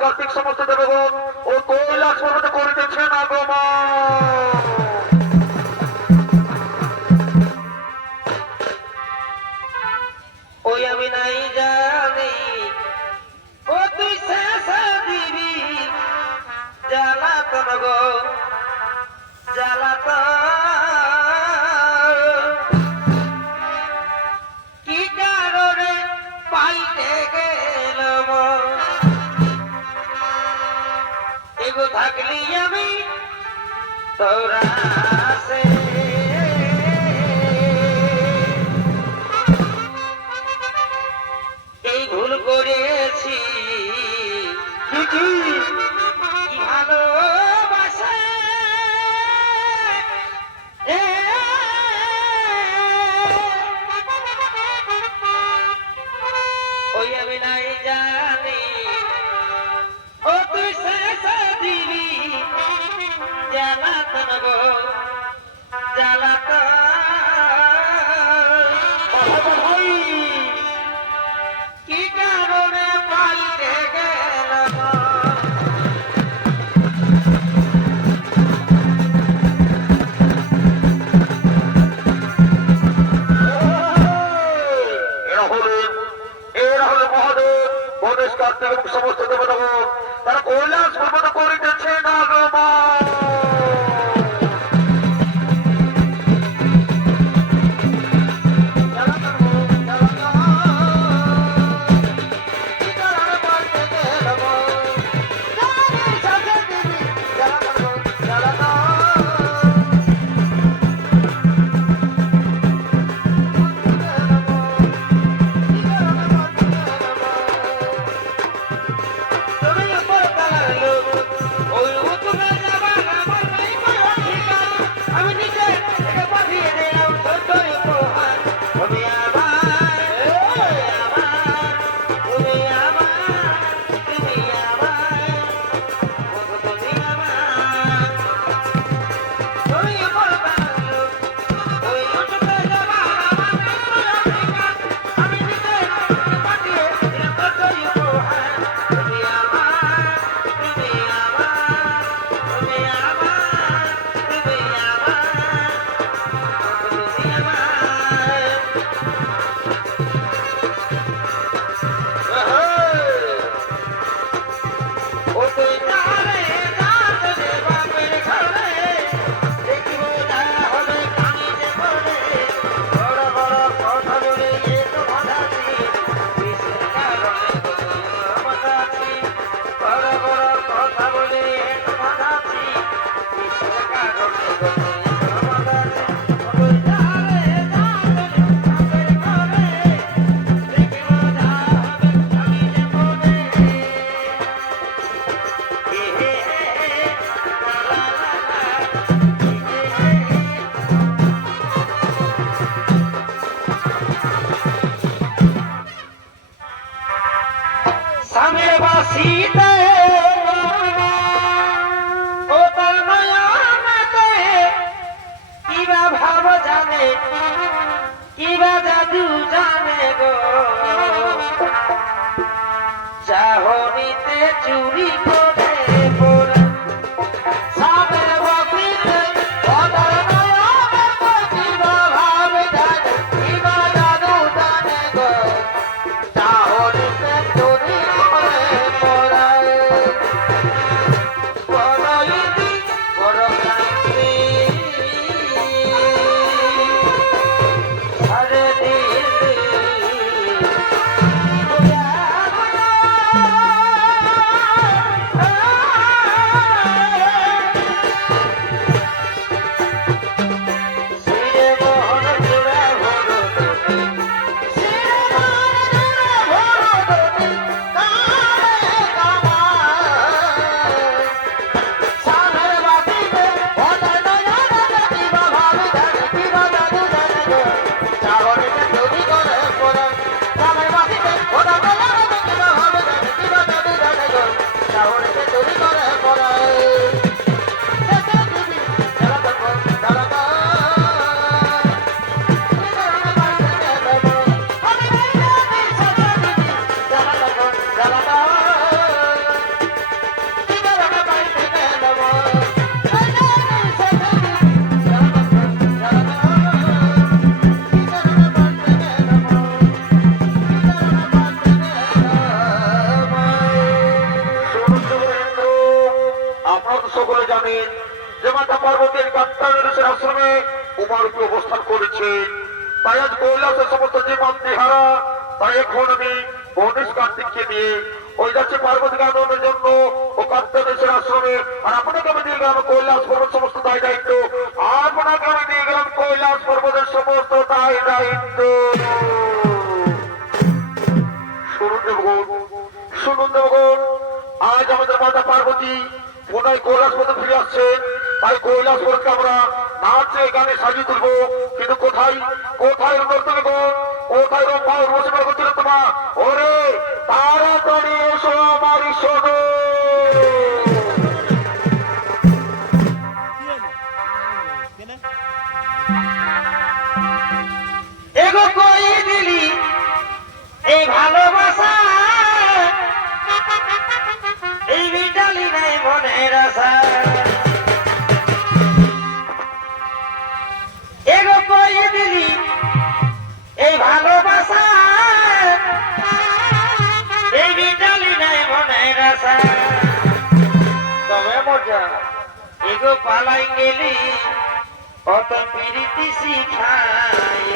কার্তিক সমস্ত দেবগণ ও কৈলাস পর্বতে করিতেছেন আগমন। ওই আমি নাই জানি ও তুই শেষা দিবি জ্বালাতন গো জ্বালাতন কি কারণে পাইতে গেল এগো থাকলি আমি তোরা এই ভুল করেছি কি ভালোবাসা ওই আমি নাই জানি ও তুই শেষা দিবি জ্বালাতন গো জ্বালাতন কি কারণে পাইতে গেল কার্তিক সমস্ত দেবতাগণ তারা কৈলাস পর্বতে করিতেছেন আগমন। কিবা জাদু জানে গো চাহনিতে চুরি করে পড়ে সামনে বকিতে অদর নয়নে কিবা ভাবে জানে কিবা জাদু জানে গো চাহনিতে চুরি করে পড়ে বড়ইদি বড় কান্তি জানেন যে মাতা পার্বতীর কাত্তায়নের আশ্রমে উমারূপী অবস্থান করেছেন। তাই আজ কৈলাসের সমস্ত জীবন দিহারা, তাই এখন আমি গণেশ কার্তিককে নিয়ে ওই যাচ্ছে পার্বতীকে আনন্দের জন্য ও কাত্তায়নের আশ্রমে। আর আপনাকে আমি দিয়ে গেলাম কৈলাস পর্বত সমস্ত দায় দায়িত্ব। আপনাকে আমি দিয়ে গেলাম কৈলাস পর্বতের সমস্ত দায় দায়িত্ব। শুনুন দেবগণ, শুনুন দেবগণ, আজ আমাদের মাতা পার্বতী পুনরায় কৈলাস পর্বতে ফিরে আসছেন। তাই কৈলাস পর্বতকে আমরা নাচে গানে সাজিয়ে তুলবো। কিন্তু কোথায় কোথায় নর্তকীগণ, কোথায় রম্ভা উর্বশী করছিলেন তোমা? ওরে তাড়াতাড়ি এসো আমার শোনো। এগো কই দিলি এই ভালোবাসা, এই বিটালি নাই মনের আশা। এগো কই দিলি এই ভালোবাসা, এই বিটালি নাই মনের আশা। তবে মজা এগো পালাই গেলি কত প্রীতি শিখায়,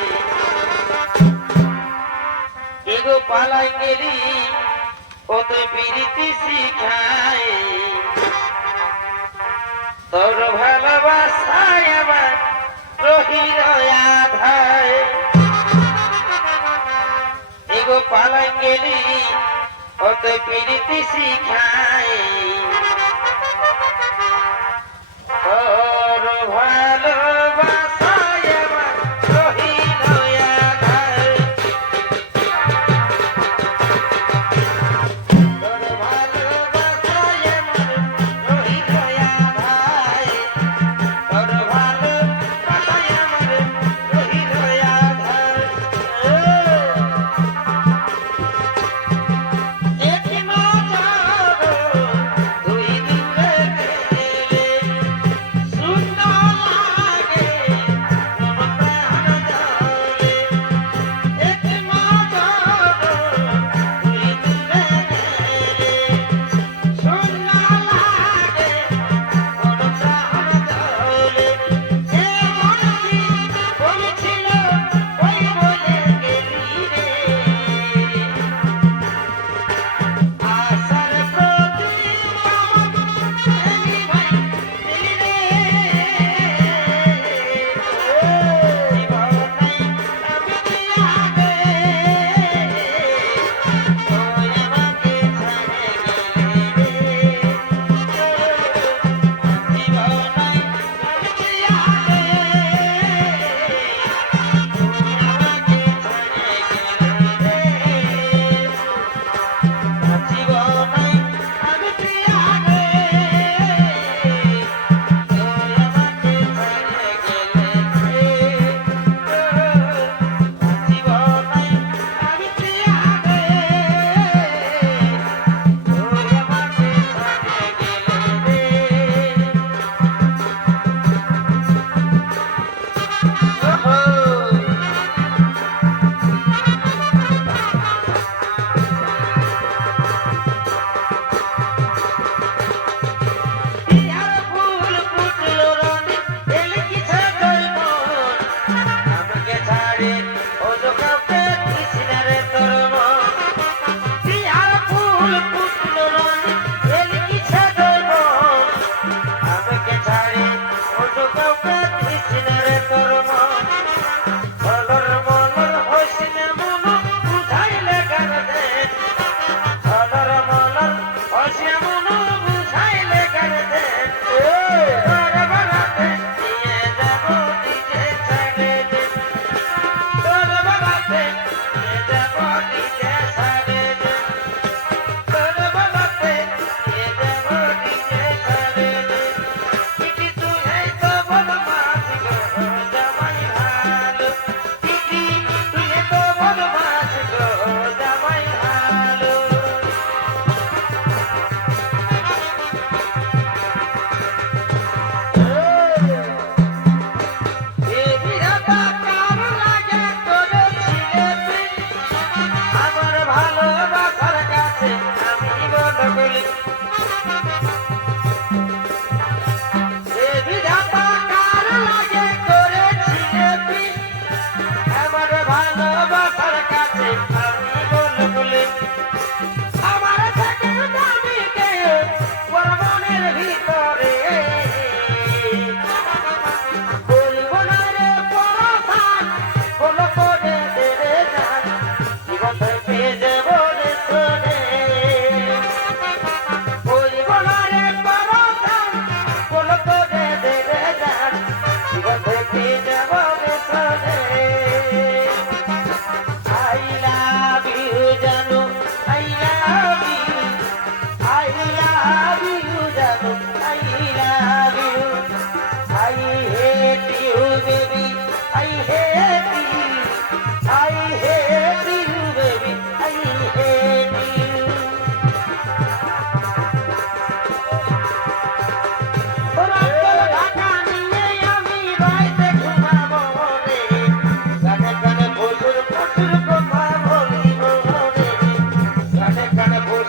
এগো পালাই গেলি কত প্রীতি শিখায়। তোর ভালোবাসায় আমার রহিল আধায়, এগো পালাই গেলি কত প্রীতি শিখায়। তোর ভালোবাসায় আমার রহিল আধায়, তোর ভালোবাসায় আমার রহিল আধায়, তোর ভালোবাসায় আমার রহিল আধায়। এক নজর দুই দিকে গেলে সুন্দর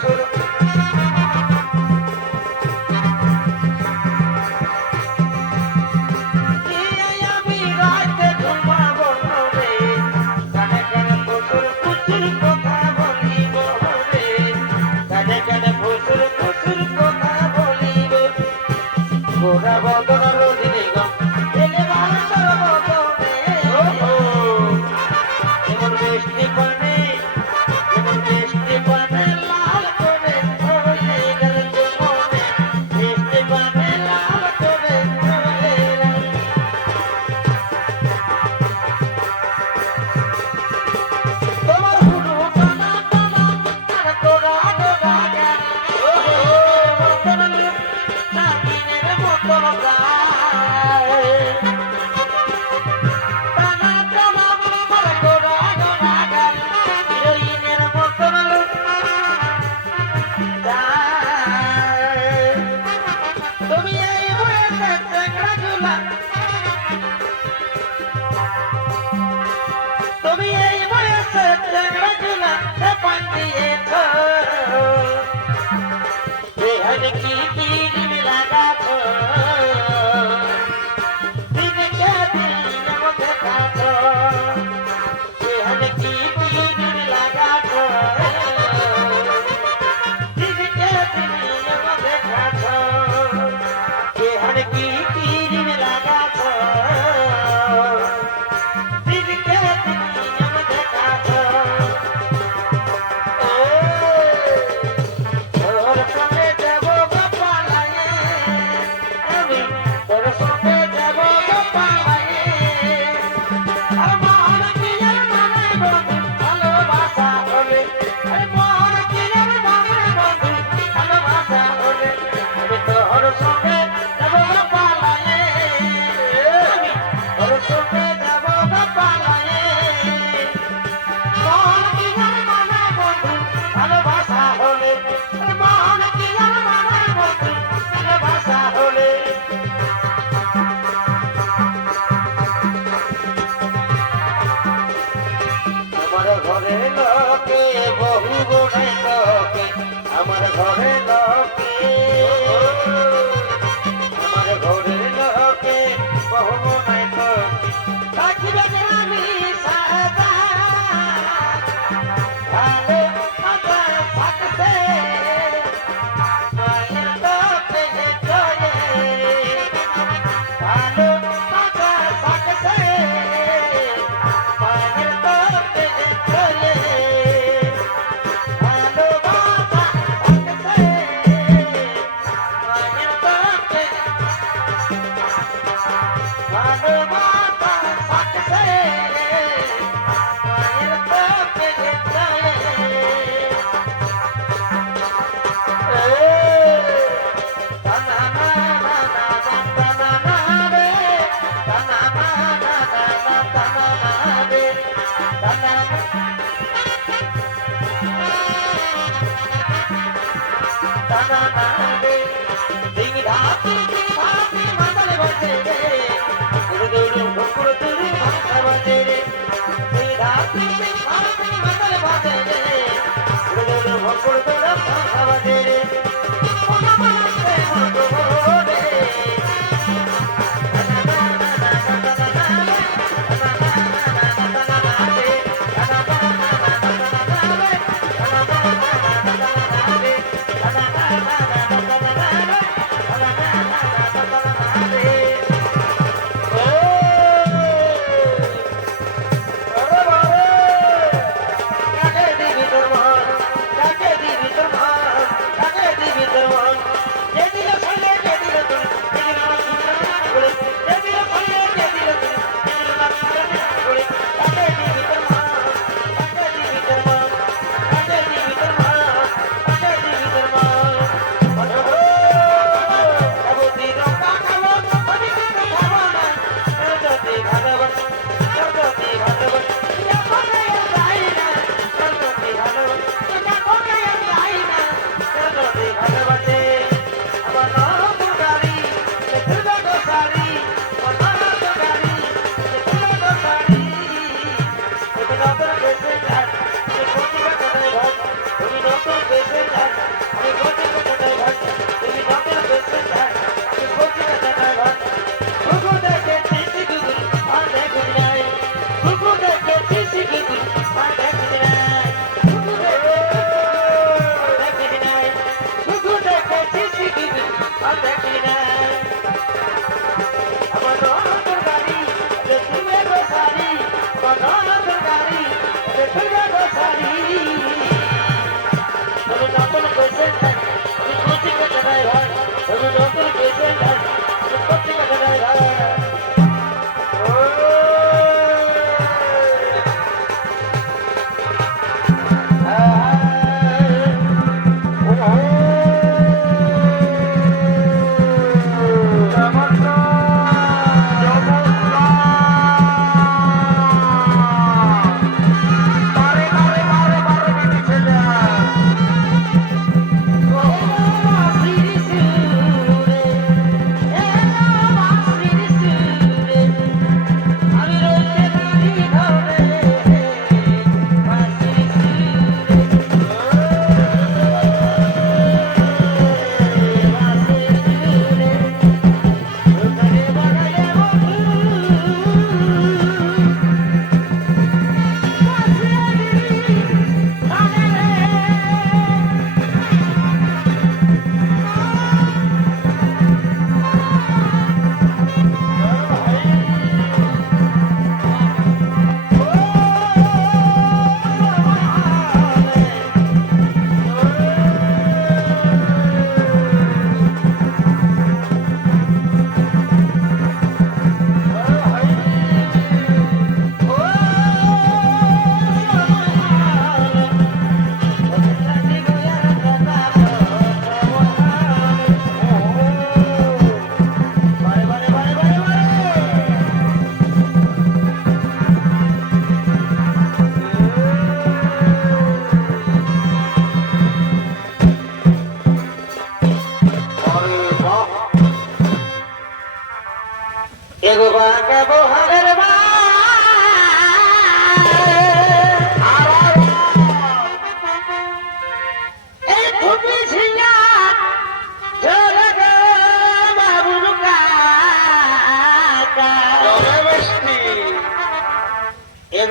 শ্বশুর আমি রাতে ঘুমাবো না রে কানে কানে শ্বশুর শ্বশুর কথা বলিব রে কানে কানে শ্বশুর শ্বশুর কথা বলিব গোরা বদন রোদিনী গম এলে বাসর বদনে এমন বৃষ্টি পানে লাল করে ধরে গেল মনে বৃষ্টি পানে লাল করে ধরে তোমার হুড়ু টানা টানা আর তোরা ডোবা গেল মতন নাগিনের মতন গায় টানা টানা আর তোরা ডোবা গেল হিরোইনের মতন গায় তুমি এই বয়সে চেংড়া ঝুলা তুমি এই বয়সে চেংড়া ঝুলা পান দিয়েছ বেহান কি কিরিম লাগাছ দিনকে দিন মধ্যে কাছ বেহান কি কিরিম লাগাছ দিনকে দিন মধ্যে কাছ বেহান কি কিরিম লাগাছ দিনকে দিন মধ্যে কাছ তোর সঙ্গে যাব গোপালায়ে আমি তোর সঙ্গে যাব গোপালায়ে আর মন কি আর মনে বন্ধু ভালোবাসা হলে আর মন কি আর মনে বন্ধু ভালোবাসা হলে আমি তোর সঙ্গে যাব গোপালায়ে আমি তোর সঙ্গে যাব গোপালায়ে মন কি আর মনে বন্ধু ভালোবাসা হলে মন কি আর মনে বন্ধু ভালোবাসা হলে আমার ঘরে লোকে বহু গোড়াই লোকে আমার ঘরে লোকে আমার ঘরে লোকে বহু গোড়াই লোকে থাকিবে আমি সাদা ভালো মাথা থাকছে মায়ের তোকে চলে ভালো মাথা থাকছে মায়ের তোকে চলে ভালো মাথা থাকছে মায়ের তোকে ভালো মাথা থাকছে মায়ের তোকে চলে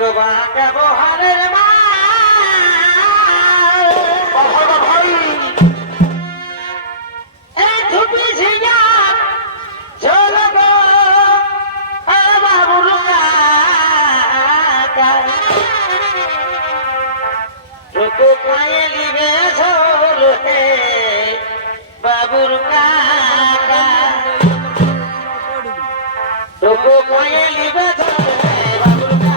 গো বাঁকা বহারের মা বাবা ভাই এই ধুপি ঝিঙা ঝোল গো বাবুর কাকা রুকু খাইয়ে লিবে ঝোল হে বাবুর কাকা রুকু খাইয়ে লিবে ঝোল হে বাবুর কাকা